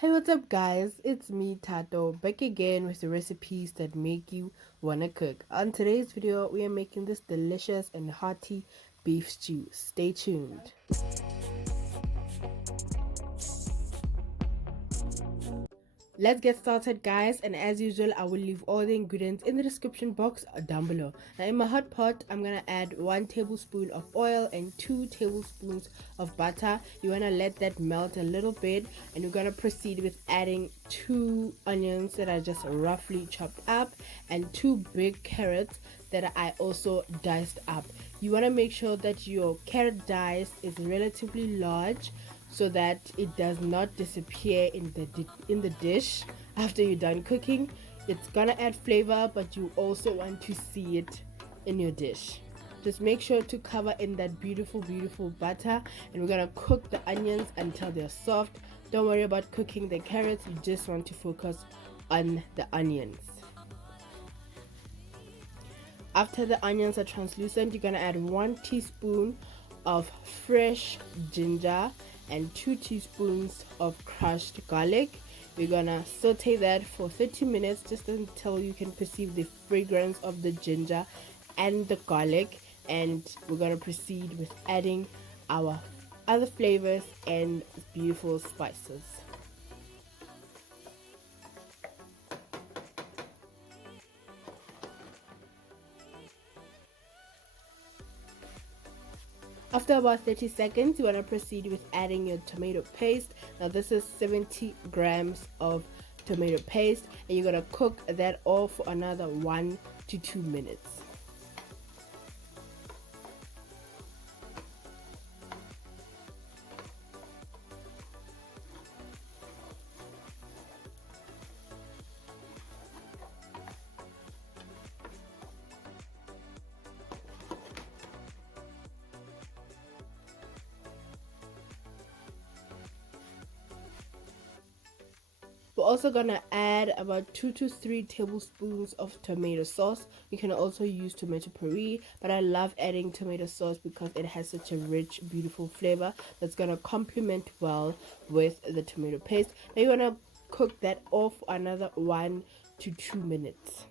Hey, what's up, guys? It's me, Tato, back again with the recipes that make you wanna cook. On today's video, we are making this delicious and hearty beef stew. Stay tuned. Let's get started, guys, and as usual I will leave all the ingredients in the description box down below. Now in my hot pot I'm gonna add 1 tablespoon of oil and 2 tablespoons of butter. You want to let that melt a little bit, and you're gonna proceed with adding 2 onions that are just roughly chopped up and 2 big carrots that I also diced up. You want to make sure that your carrot dice is relatively large so that it does not disappear in the dish after you're done cooking. It's gonna add flavor, but you also want to see it in your dish. Just make sure to cover in that beautiful butter, and we're gonna cook the onions until they're soft. Don't worry about cooking the carrots, you just want to focus on the onions. After the onions are translucent, you're gonna add 1 teaspoon of fresh ginger and 2 teaspoons of crushed garlic. We're gonna saute that for 30 minutes just until you can perceive the fragrance of the ginger and the garlic, and we're gonna proceed with adding our other flavors and beautiful spices. After about 30 seconds, you want to proceed with adding your tomato paste. Now this is 70 grams of tomato paste, and you're going to cook that all for another 1 to 2 minutes. We're also gonna add about 2 to 3 tablespoons of tomato sauce. You can also use tomato puree, but I love adding tomato sauce because it has such a rich, beautiful flavor that's gonna complement well with the tomato paste. Now you wanna cook that off for another 1 to 2 minutes.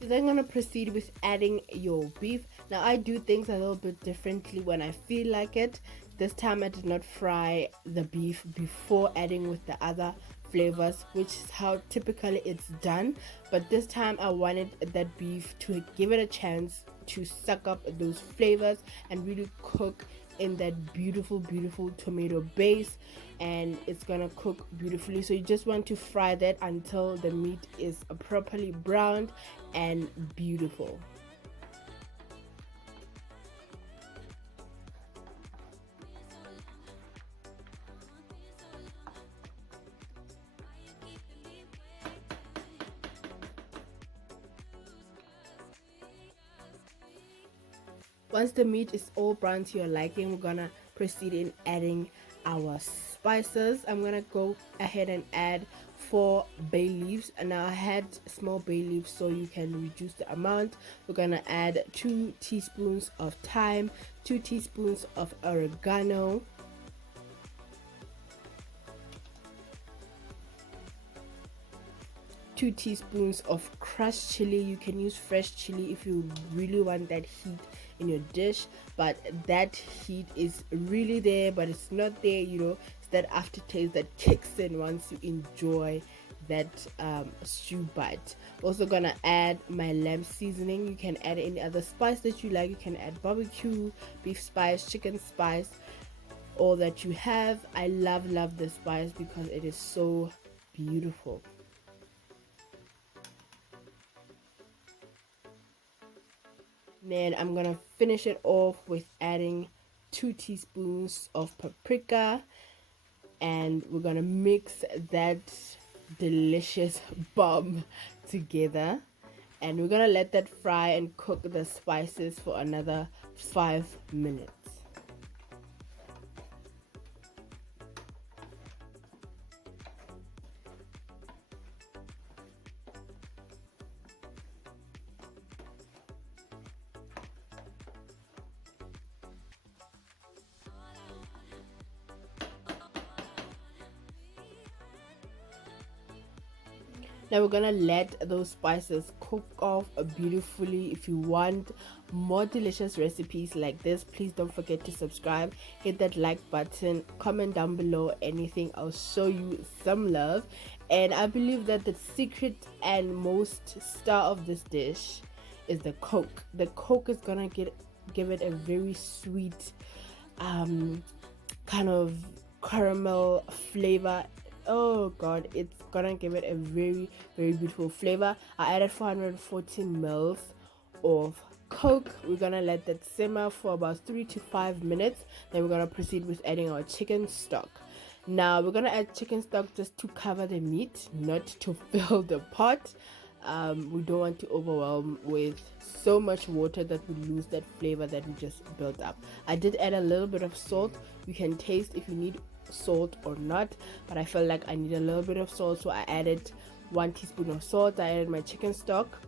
You're then gonna proceed with adding your beef. Now I do things a little bit differently when I feel like it. This time I did not fry the beef before adding with the other flavors, which is how typically it's done, but this time I wanted that beef to give it a chance to suck up those flavors and really cook in that beautiful tomato base, and it's gonna cook beautifully. So you just want to fry that until the meat is properly browned and beautiful. Once the meat is all brown to your liking, we're gonna proceed in adding our spices. I'm gonna go ahead and add 4 bay leaves, and now I had small bay leaves so you can reduce the amount. We're gonna add 2 teaspoons of thyme, 2 teaspoons of oregano, 2 teaspoons of crushed chili. You can use fresh chili if you really want that heat in your dish, but that heat is really there, but it's not there, it's that aftertaste that kicks in once you enjoy that stew bite. Also gonna add my lamb seasoning. You can add any other spice that you like. You can add barbecue, beef spice, chicken spice, all that you have. I love this spice because it is so beautiful. Then I'm gonna finish it off with adding 2 teaspoons of paprika, and we're gonna mix that delicious bomb together, and we're gonna let that fry and cook the spices for another 5 minutes. Now we're gonna let those spices cook off beautifully. If you want more delicious recipes like this, please don't forget to subscribe, hit that like button, comment down below anything. I'll show you some love. And I believe that the secret and most star of this dish is the Coke. The Coke is gonna give it a very sweet kind of caramel flavor. Oh god, it's gonna give it a very beautiful flavor. I added 440 mils of Coke. We're gonna let that simmer for about 3 to 5 minutes. Then we're gonna proceed with adding our chicken stock. Now we're gonna add chicken stock just to cover the meat, not to fill the pot. We don't want to overwhelm with so much water that we lose that flavor that we just built up. I did add a little bit of salt. You can taste if you need salt or not, but I felt like I need a little bit of salt, so I added 1 teaspoon of salt. I added my chicken stock.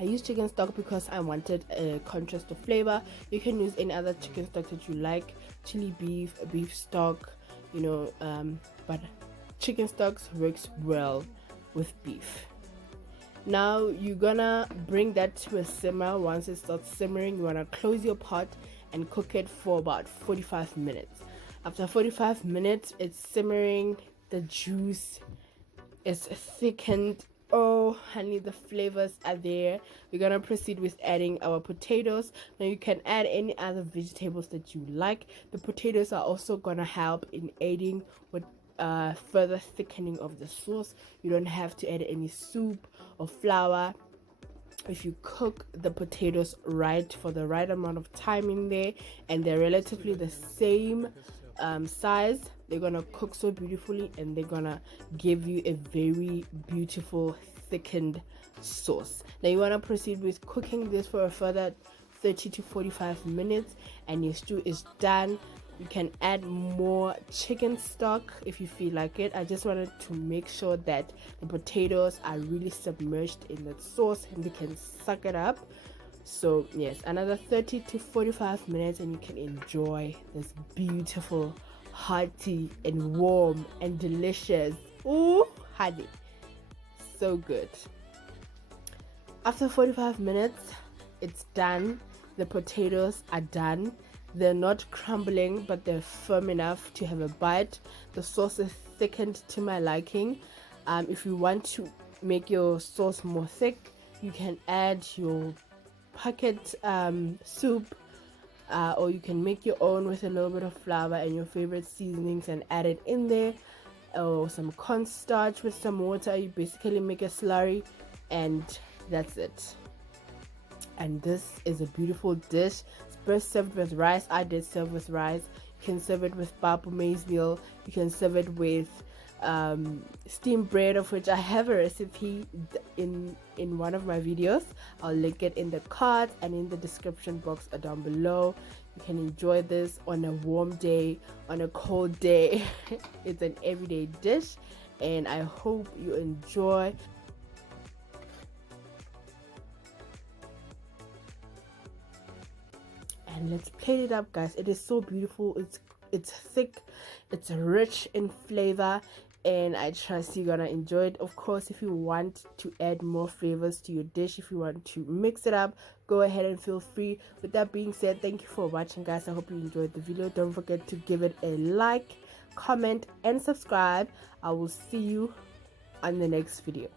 I used chicken stock because I wanted a contrast of flavor. You can use any other chicken stock that you like, chili beef, beef stock, but chicken stocks works well with beef. Now you're gonna bring that to a simmer. Once it starts simmering, you wanna close your pot and cook it for about 45 minutes. After 45 minutes, it's simmering, the juice is thickened. Oh honey, the flavors are there. We're gonna proceed with adding our potatoes. Now you can add any other vegetables that you like. The potatoes are also gonna help in aiding with further thickening of the sauce. You don't have to add any soup or flour. If you cook the potatoes right for the right amount of time in there, and they're relatively the same size, they're gonna cook so beautifully and they're gonna give you a very beautiful thickened sauce. Now you want to proceed with cooking this for a further 30 to 45 minutes and your stew is done. You can add more chicken stock if you feel like it. I just wanted to make sure that the potatoes are really submerged in that sauce and they can suck it up. So yes, another 30 to 45 minutes and you can enjoy this beautiful, hearty and warm and delicious, ooh, honey, so good. After 45 minutes, it's done. The potatoes are done. They're not crumbling, but they're firm enough to have a bite. The sauce is thickened to my liking. If you want to make your sauce more thick, you can add your packet soup, or you can make your own with a little bit of flour and your favorite seasonings and add it in there, or some cornstarch with some water. You basically make a slurry and that's it. And this is a beautiful dish. It's best served with rice. I did serve with rice. You can serve it with purple maize meal. You can serve it with steamed bread, of which I have a recipe in one of my videos. I'll link it in the card and in the description box down below. You can enjoy this on a warm day, on a cold day. It's an everyday dish and I hope you enjoy. And let's plate it up, guys. It is so beautiful. It's thick, it's rich in flavor, and I trust you're gonna enjoy it. Of course, if you want to add more flavors to your dish, if you want to mix it up, go ahead and feel free. With that being said, thank you for watching, guys. I hope you enjoyed the video. Don't forget to give it a like, comment and subscribe. I will see you on the next video.